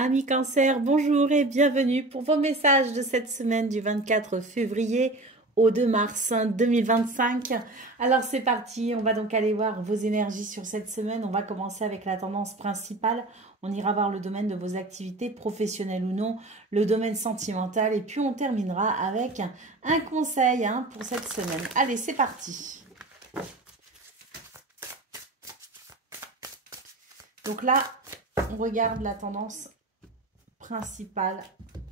Amis Cancer, bonjour et bienvenue pour vos messages de cette semaine du 24 février au 2 mars 2025. Alors c'est parti, on va donc aller voir vos énergies sur cette semaine. On va commencer avec la tendance principale. On ira voir le domaine de vos activités professionnelles ou non, le domaine sentimental et puis on terminera avec un conseil pour cette semaine. Allez, c'est parti. Donc là, on regarde la tendance principale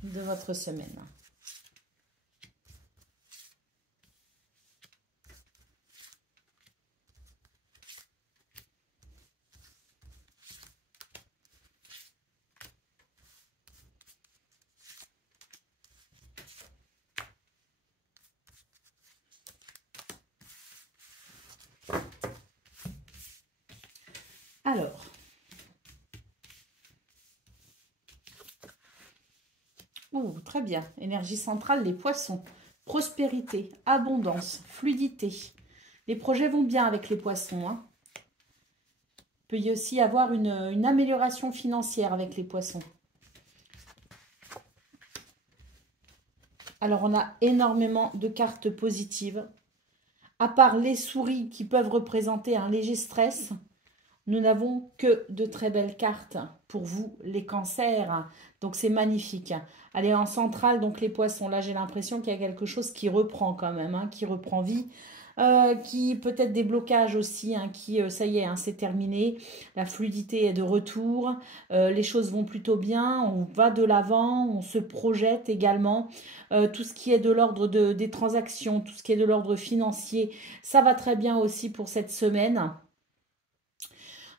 de votre semaine. Alors, très bien. Énergie centrale, les poissons. Prospérité, abondance, fluidité. Les projets vont bien avec les poissons. Il peut y aussi avoir une amélioration financière avec les poissons. Alors, on a énormément de cartes positives. À part les souris qui peuvent représenter un léger stress, nous n'avons que de très belles cartes pour vous, les cancers. Donc, c'est magnifique. Allez, en centrale, donc les poissons. Là, j'ai l'impression qu'il y a quelque chose qui reprend quand même, qui reprend vie. Qui peut-être des blocages aussi, qui, ça y est, c'est terminé. La fluidité est de retour. Les choses vont plutôt bien. On va de l'avant. On se projette également. Tout ce qui est de l'ordre des transactions, tout ce qui est de l'ordre financier, ça va très bien aussi pour cette semaine.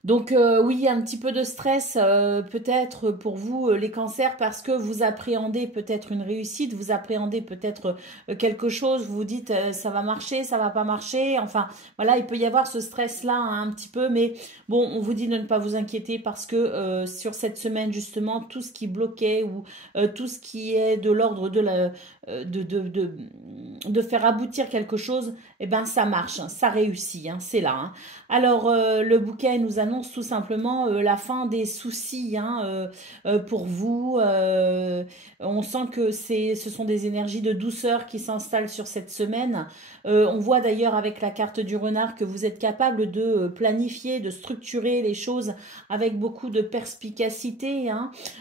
Donc oui, un petit peu de stress peut-être pour vous les cancers parce que vous appréhendez peut-être une réussite, vous appréhendez peut-être quelque chose, vous vous dites ça va marcher, ça va pas marcher, enfin voilà, il peut y avoir ce stress-là un petit peu, mais bon, on vous dit de ne pas vous inquiéter parce que sur cette semaine justement, tout ce qui bloquait ou tout ce qui est de l'ordre de la de faire aboutir quelque chose, eh ben ça marche, ça réussit, c'est là. Alors, le bouquet nous annonce tout simplement la fin des soucis pour vous. On sent que ce sont des énergies de douceur qui s'installent sur cette semaine. On voit d'ailleurs avec la carte du renard que vous êtes capable de planifier, de structurer les choses avec beaucoup de perspicacité.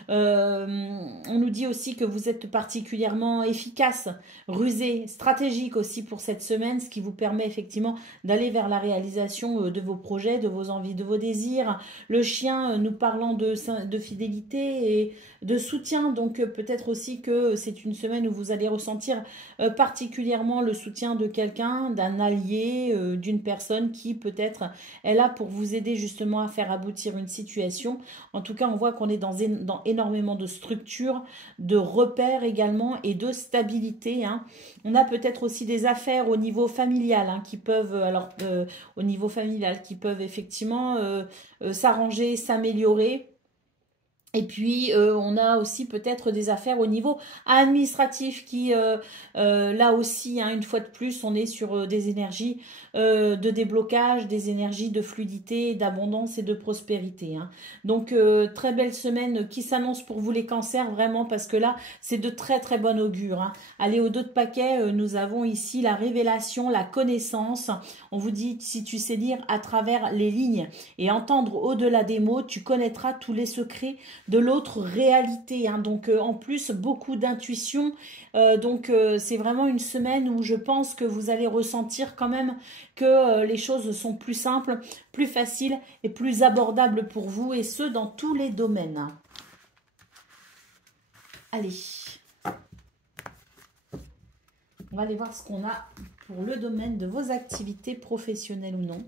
On nous dit aussi que vous êtes particulièrement efficace, rusé, stratégique aussi pour cette semaine, ce qui vous permet effectivement d'aller vers la réalisation de vos projets, de vos envies, de vos désirs. Le chien nous parlant de fidélité et de soutien, donc peut-être aussi que c'est une semaine où vous allez ressentir particulièrement le soutien de quelqu'un, d'un allié, d'une personne qui peut-être est là pour vous aider justement à faire aboutir une situation. En tout cas, on voit qu'on est dans énormément de structures, de repères également et de stabilité. On a peut-être aussi des affaires au niveau familial qui peuvent, au niveau familial, qui peuvent effectivement s'arranger, s'améliorer. Et puis, on a aussi peut-être des affaires au niveau administratif qui, là aussi, une fois de plus, on est sur des énergies de déblocage, des énergies de fluidité, d'abondance et de prospérité. Donc, très belle semaine qui s'annonce pour vous les cancers, vraiment, parce que là, c'est de très très bon augure. Allez, au dos de paquet, nous avons ici la révélation, la connaissance. On vous dit, si tu sais lire à travers les lignes et entendre au-delà des mots, tu connaîtras tous les secrets de l'autre réalité. Donc en plus, beaucoup d'intuition. Donc c'est vraiment une semaine où je pense que vous allez ressentir quand même que les choses sont plus simples, plus faciles et plus abordables pour vous, et ce, dans tous les domaines. Allez. On va aller voir ce qu'on a pour le domaine de vos activités professionnelles ou non.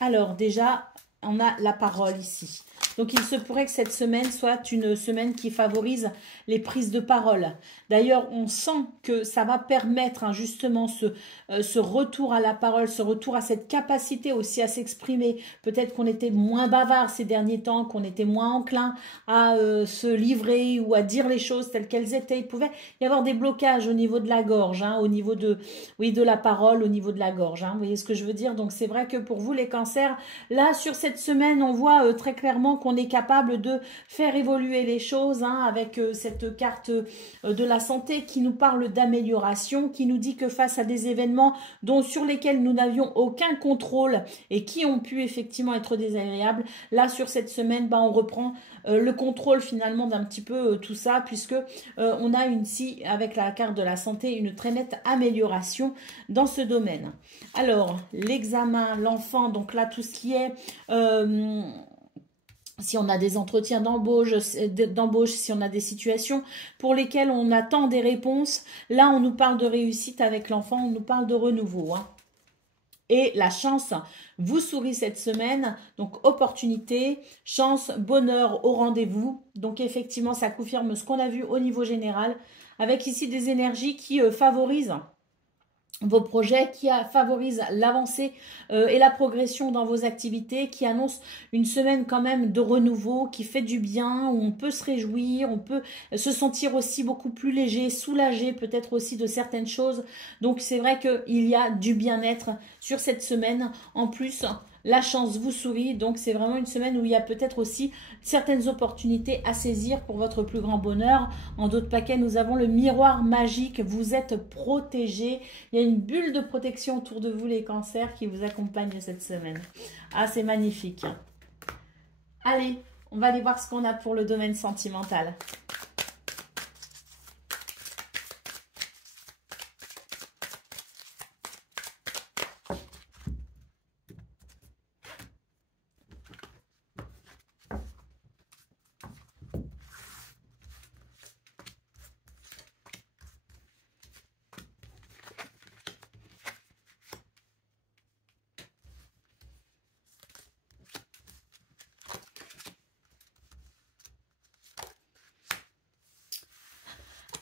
Alors déjà, on a la parole ici. Donc, il se pourrait que cette semaine soit une semaine qui favorise les prises de parole. D'ailleurs, on sent que ça va permettre hein, justement ce retour à la parole, ce retour à cette capacité aussi à s'exprimer. Peut-être qu'on était moins bavard ces derniers temps, qu'on était moins enclin à se livrer ou à dire les choses telles qu'elles étaient. Il pouvait y avoir des blocages au niveau de la gorge, hein, au niveau de, oui, de la parole, au niveau de la gorge. Hein, vous voyez ce que je veux dire? Donc, c'est vrai que pour vous, les cancers, là, sur cette semaine, on voit très clairement qu'on est capable de faire évoluer les choses hein, avec cette carte de la santé qui nous parle d'amélioration, qui nous dit que face à des événements sur lesquels nous n'avions aucun contrôle et qui ont pu effectivement être désagréables, là, sur cette semaine, on reprend le contrôle finalement d'un petit peu tout ça, puisque on a ici, avec la carte de la santé, une très nette amélioration dans ce domaine. Alors, l'examen, l'enfant, donc là, tout ce qui est... si on a des entretiens d'embauche, si on a des situations pour lesquelles on attend des réponses, là, on nous parle de réussite avec l'enfant, on nous parle de renouveau. Hein. Et la chance vous sourit cette semaine, donc opportunité, chance, bonheur au rendez-vous. Donc effectivement, ça confirme ce qu'on a vu au niveau général, avec ici des énergies qui favorisent vos projets, qui favorisent l'avancée et la progression dans vos activités, qui annoncent une semaine quand même de renouveau, qui fait du bien, où on peut se réjouir, on peut se sentir aussi beaucoup plus léger, soulagé peut-être aussi de certaines choses. Donc c'est vrai qu'il y a du bien-être sur cette semaine. En plus, la chance vous sourit, donc c'est vraiment une semaine où il y a peut-être aussi certaines opportunités à saisir pour votre plus grand bonheur. En d'autres paquets, nous avons le miroir magique, vous êtes protégés. Il y a une bulle de protection autour de vous les cancers qui vous accompagne cette semaine. Ah, c'est magnifique. Allez, on va aller voir ce qu'on a pour le domaine sentimental.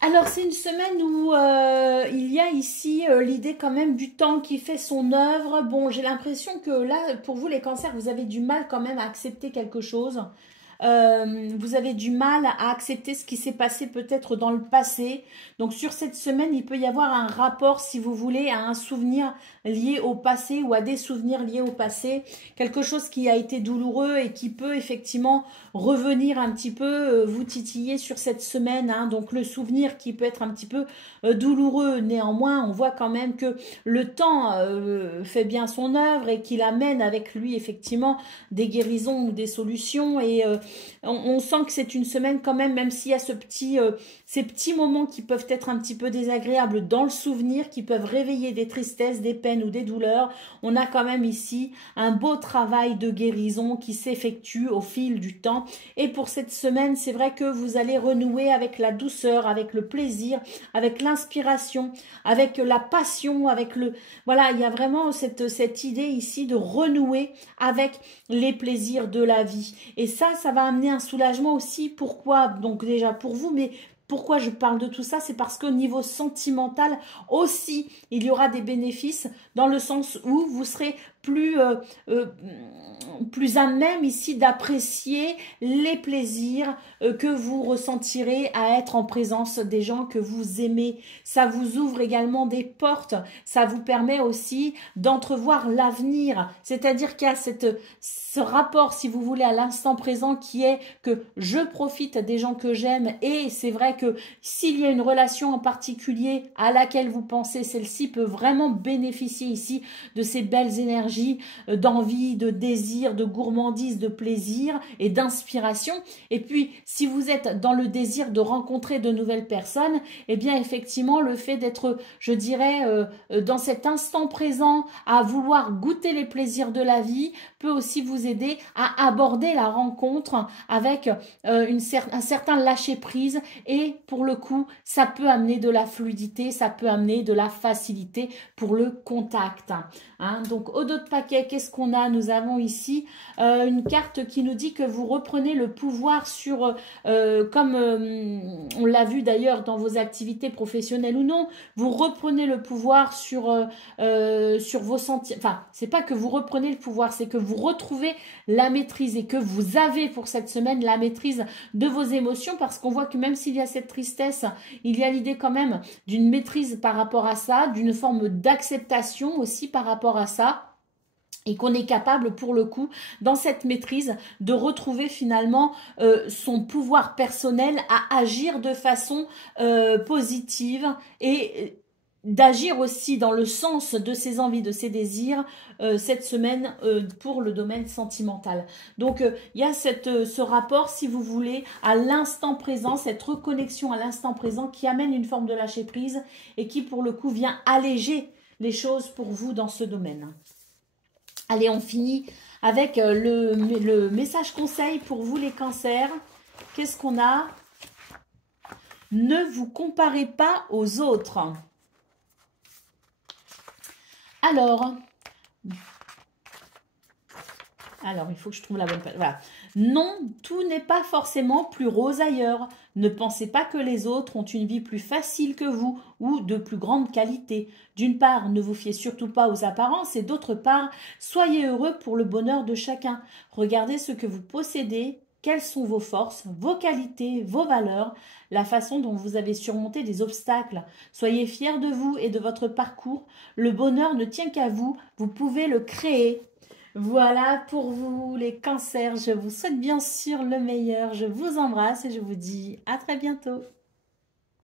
Alors, c'est une semaine où il y a ici l'idée quand même du temps qui fait son œuvre. Bon, j'ai l'impression que là, pour vous les cancers, vous avez du mal quand même à accepter quelque chose. Vous avez du mal à accepter ce qui s'est passé peut-être dans le passé. Donc sur cette semaine, il peut y avoir un rapport, si vous voulez, à un souvenir lié au passé ou à des souvenirs liés au passé. Quelque chose qui a été douloureux et qui peut effectivement revenir un petit peu vous titiller sur cette semaine. Hein. Donc le souvenir qui peut être un petit peu douloureux. Néanmoins, on voit quand même que le temps fait bien son œuvre et qu'il amène avec lui effectivement des guérisons ou des solutions et on sent que c'est une semaine quand même s'il y a ces petits moments qui peuvent être un petit peu désagréables dans le souvenir, qui peuvent réveiller des tristesses, des peines ou des douleurs, on a quand même ici un beau travail de guérison qui s'effectue au fil du temps. Et pour cette semaine, c'est vrai que vous allez renouer avec la douceur, avec le plaisir, avec l'inspiration, avec la passion, avec le... Voilà, il y a vraiment cette idée ici de renouer avec les plaisirs de la vie. Et ça va amener un soulagement aussi. Pourquoi? Donc déjà pour vous, mais pourquoi je parle de tout ça? C'est parce qu'au niveau sentimental aussi, il y aura des bénéfices dans le sens où vous serez plus à même ici d'apprécier les plaisirs que vous ressentirez à être en présence des gens que vous aimez. Ça vous ouvre également des portes, ça vous permet aussi d'entrevoir l'avenir, c'est-à-dire qu'il y a ce rapport, si vous voulez, à l'instant présent qui est que je profite des gens que j'aime et c'est vrai que s'il y a une relation en particulier à laquelle vous pensez, celle-ci peut vraiment bénéficier ici de ces belles énergies d'envie, de désir, de gourmandise, de plaisir et d'inspiration. Et puis, si vous êtes dans le désir de rencontrer de nouvelles personnes, eh bien, effectivement, le fait d'être, je dirais, dans cet instant présent, à vouloir goûter les plaisirs de la vie, peut aussi vous aider à aborder la rencontre avec un certain lâcher-prise et pour le coup, ça peut amener de la fluidité, ça peut amener de la facilité pour le contact. Hein. Donc, au autre paquet, qu'est-ce qu'on a? Nous avons ici une carte qui nous dit que vous reprenez le pouvoir sur, comme on l'a vu d'ailleurs dans vos activités professionnelles ou non, vous reprenez le pouvoir sur vos sentiments. Enfin, c'est pas que vous reprenez le pouvoir, c'est que vous retrouvez la maîtrise et que vous avez pour cette semaine la maîtrise de vos émotions, parce qu'on voit que même s'il y a cette tristesse, il y a l'idée quand même d'une maîtrise par rapport à ça, d'une forme d'acceptation aussi par rapport à ça, et qu'on est capable pour le coup, dans cette maîtrise, de retrouver finalement son pouvoir personnel à agir de façon positive et d'agir aussi dans le sens de ses envies, de ses désirs, cette semaine pour le domaine sentimental. Donc, il y a ce rapport, si vous voulez, à l'instant présent, cette reconnexion à l'instant présent qui amène une forme de lâcher prise et qui, pour le coup, vient alléger les choses pour vous dans ce domaine. Allez, on finit avec le message conseil pour vous les cancers. Qu'est-ce qu'on a? Ne vous comparez pas aux autres. Alors, il faut que je trouve la bonne page. Voilà. Non, tout n'est pas forcément plus rose ailleurs. Ne pensez pas que les autres ont une vie plus facile que vous ou de plus grande qualité. D'une part, ne vous fiez surtout pas aux apparences et d'autre part, soyez heureux pour le bonheur de chacun. Regardez ce que vous possédez, quelles sont vos forces, vos qualités, vos valeurs, la façon dont vous avez surmonté des obstacles. Soyez fiers de vous et de votre parcours. Le bonheur ne tient qu'à vous, vous pouvez le créer. Voilà pour vous les cancers, je vous souhaite bien sûr le meilleur, je vous embrasse et je vous dis à très bientôt.